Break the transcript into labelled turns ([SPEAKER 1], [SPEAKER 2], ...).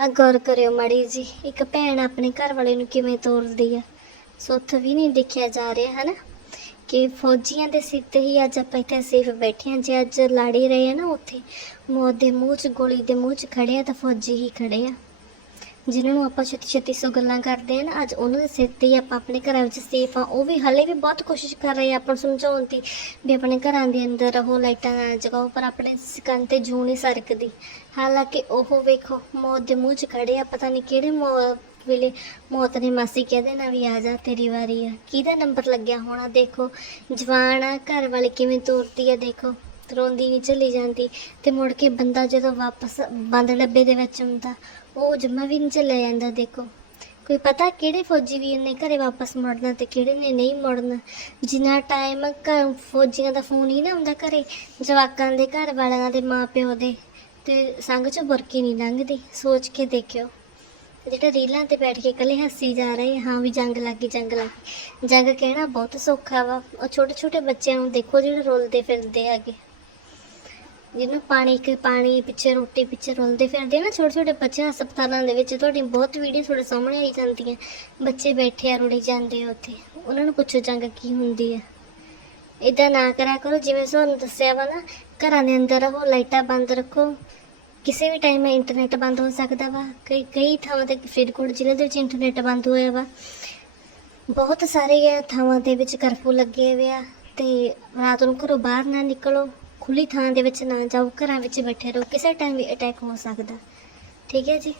[SPEAKER 1] ਆ ਗੌਰ ਕਰਿਓ ਮਾੜੀ ਜੀ, ਇੱਕ ਭੈਣ ਆਪਣੇ ਘਰ ਵਾਲੇ ਨੂੰ ਕਿਵੇਂ ਤੋਰਦੀ ਆ? ਸੁੱਥ ਵੀ ਨਹੀਂ ਦੇਖਿਆ ਜਾ ਰਿਹਾ, ਹਨਾ? ਕਿ ਫੌਜੀਆਂ ਦੇ ਸਿਰ ਤੇ ਹੀ ਅੱਜ ਆਪਾਂ ਇੱਥੇ ਸੇਫ ਬੈਠੇ ਹਾਂ, ਜੇ ਅੱਜ ਲਾੜੀ ਰਹੇ ਆ ਨਾ ਉੱਥੇ, ਮੌਤ ਦੇ ਮੂੰਹ 'ਚ, ਗੋਲੀ ਦੇ ਮੂੰਹ 'ਚ ਖੜੇ ਆ ਤਾਂ ਫੌਜੀ ਹੀ ਖੜੇ ਆ। ਜਿਨ੍ਹਾਂ ਨੂੰ ਆਪਾਂ ਛੇਤੀ ਛੇਤੀ ਸੋ ਗੱਲਾਂ ਕਰਦੇ ਆ ਨਾ, ਅੱਜ ਉਹਨਾਂ ਦੇ ਸਿਰ ਤੇ ਹੀ ਆਪਾਂ ਆਪਣੇ ਘਰਾਂ ਵਿੱਚ ਸੇਫ ਆ ਉਹ ਵੀ ਹਲੇ ਵੀ ਬਹੁਤ ਕੋਸ਼ਿਸ਼ ਕਰ ਰਹੇ ਆ ਆਪਾਂ ਨੂੰ ਸਮਝਾਉਣ ਦੀ ਵੀ ਆਪਣੇ ਘਰਾਂ ਦੇ ਅੰਦਰ ਰਹੋ ਲਾਈਟਾਂ ਨਾ ਜਗਾਓ ਪਰ ਆਪਣੇ ਸਿਕਾਂ ਤੇ ਜੂੰ ਨਹੀਂ ਸਰਕਦੀ। ਹਾਲਾਂਕਿ ਉਹ ਵੇਖੋ, ਮੌਤ ਦੇ ਮੂੰਹ 'ਚ ਖੜੇ ਆ, ਪਤਾ ਨਹੀਂ ਕਿਹੜੇ ਮੌ- ਵੇਲੇ ਮੌਤ ਨੇ ਮਾਸੀ ਕਹਿ ਦੇਣਾ ਵੀ ਆ ਜਾ ਤੇਰੀ ਵਾਰੀ ਆ। ਕਿਹਦਾ ਨੰਬਰ ਲੱਗਿਆ ਹੋਣਾ ਦੇਖੋ? ਜਵਾਨ ਆ, ਘਰ ਵਾਲੇ ਕਿਵੇਂ ਤੋਰਦੀ ਆ ਦੇਖੋ? ਰੋਂਦੀ ਨਹੀਂ ਚਲੀ ਜਾਂਦੀ ਤੇ ਮੁੜ ਕੇ ਬੰਦਾ ਜਦੋਂ ਵਾਪਸ ਬੰਦ ਡੱਬੇ ਦੇ ਵਿੱਚ ਹੁੰਦਾ ਉਹ ਜਮਾ ਵੀ ਨਹੀਂ ਚੱਲਿਆ ਜਾਂਦਾ, ਦੇਖੋ। ਕੋਈ ਪਤਾ ਕਿਹੜੇ ਫੌਜੀ ਵੀਰ ਨੇ ਘਰੇ ਵਾਪਸ ਮੁੜਨਾ ਤੇ ਕਿਹੜੇ ਨੇ ਨਹੀਂ ਮੁੜਨਾ? ਜਿੰਨਾ ਟਾਈਮ ਘਰ ਫੌਜੀਆਂ ਦਾ ਫੋਨ ਹੀ ਨਾ ਹੁੰਦਾ ਘਰੇ, ਜਵਾਕਾਂ ਦੇ ਘਰ ਵਾਲਿਆਂ ਦੇ ਮਾਪਿਓ ਦੇ, ਤੇ ਸੰਗ ਚੋਂ ਬੁਰਕੀ ਨਹੀਂ ਲੰਘਦੀ, ਸੋਚ ਕੇ ਦੇਖਿਓ। ਜਿਹੜਾ ਰੀਲਾਂ ਤੇ ਬੈਠ ਕੇ ਇਕੱਲੇ ਹੱਸੀ ਜਾ ਰਹੇ, ਹਾਂ ਵੀ ਜੰਗ ਲੱਗੀ ਜੰਗ ਲੱਗੀ। ਜੰਗ ਕਹਿਣਾ ਬਹੁਤ ਸੌਖਾ ਵਾ, ਉਹ ਛੋਟੇ ਛੋਟੇ ਬੱਚਿਆਂ ਨੂੰ ਦੇਖੋ ਜਿਹੜੇ ਰੁਲਦੇ ਫਿਰਦੇ ਹੈਗੇ। ਜਿਹਨੂੰ ਪਾਣੀ ਕੇ ਪਾਣੀ ਪਿੱਛੇ ਰੋਟੀ ਪਿੱਛੇ ਰੁਲਦੇ ਫਿਰਦੇ ਆ ਨਾ, ਛੋਟੇ ਛੋਟੇ ਬੱਚੇ ਹਸਪਤਾਲਾਂ ਦੇ ਵਿੱਚ ਤੁਹਾਡੀ ਬਹੁਤ ਵੀਡੀਓ ਤੁਹਾਡੇ ਸਾਹਮਣੇ ਆਈ ਜਾਂਦੀਆਂ। ਬੱਚੇ ਬੈਠੇ ਆ, ਰੁੜੀ ਜਾਂਦੇ ਆ ਉੱਥੇ। ਉਹਨਾਂ ਨੂੰ ਪੁੱਛੋ ਜੰਗ ਕੀ ਹੁੰਦੀ ਹੈ ਇਦਾਂ ਨਾ ਕਰਿਆ ਕਰੋ, ਜਿਵੇਂ ਤੁਹਾਨੂੰ ਦੱਸਿਆ ਵਾ ਨਾ, ਘਰਾਂ ਦੇ ਅੰਦਰ ਰਹੋ, ਲਾਈਟਾਂ ਬੰਦ ਰੱਖੋ। ਕਿਸੇ ਵੀ ਟਾਈਮ ਇੰਟਰਨੈਟ ਬੰਦ ਹੋ ਸਕਦਾ ਵਾ। ਕਈ ਕਈ ਥਾਵਾਂ ਤੇ ਫਰੀਦਕੋਟ ਜ਼ਿਲ੍ਹੇ ਦੇ ਵਿੱਚ ਇੰਟਰਨੈਟ ਬੰਦ ਹੋਇਆ ਵਾ। ਬਹੁਤ ਸਾਰੇ ਥਾਵਾਂ ਦੇ ਵਿੱਚ ਕਰਫਿਊ ਲੱਗੇ ਹੋਏ ਆ ਤੇ ਰਾਤ ਨੂੰ ਘਰੋਂ ਬਾਹਰ ਨਾ ਨਿਕਲੋ। ਖੁੱਲੀ ਥਾਂ ਦੇ ਵਿੱਚ ਨਾ ਜਾਓ, ਘਰਾਂ ਵਿੱਚ ਬੈਠੇ ਰਹੋ, ਕਿਸੇ ਟਾਈਮ ਵੀ ਅਟੈਕ ਹੋ ਸਕਦਾ। ਠੀਕ ਹੈ ਜੀ?